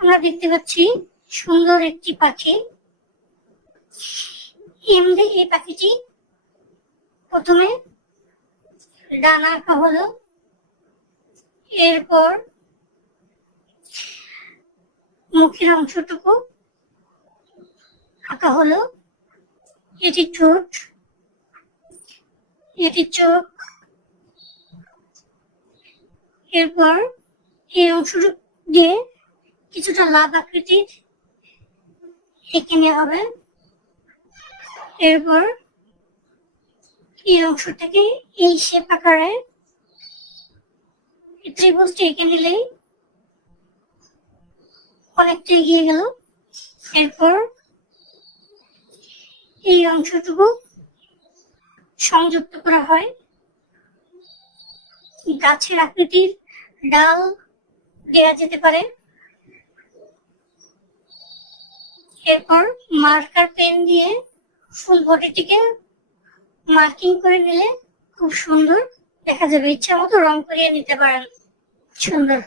আমরা দেখতে পাচ্ছি সুন্দর একটি পাখি। এই পাখিটি প্রথমে ডানা আঁকা হলো, এরপর মুখের অংশটুকু আঁকা হলো, এটি ঠোঁট, এটি চোখ, এরপর এই অংশটুকু দিয়ে কিছুটা লাভ আকৃতির এঁকে নেওয়া হবে। এরপর এই অংশটাকে এই শেপ আকারে ত্রিভুজটি এঁকে নিলেই অনেকটা এগিয়ে গেল। এরপর এই অংশটুকু সংযুক্ত করা হয়, গাছের আকৃতির ডাল দেওয়া যেতে পারে। এরপর মার্কার পেন দিয়ে ফুল বডিটিকে মার্কিং করে নিলে খুব সুন্দর দেখা যাবে। ইচ্ছা মতো রং করিয়ে নিতে পারেন। সুন্দর।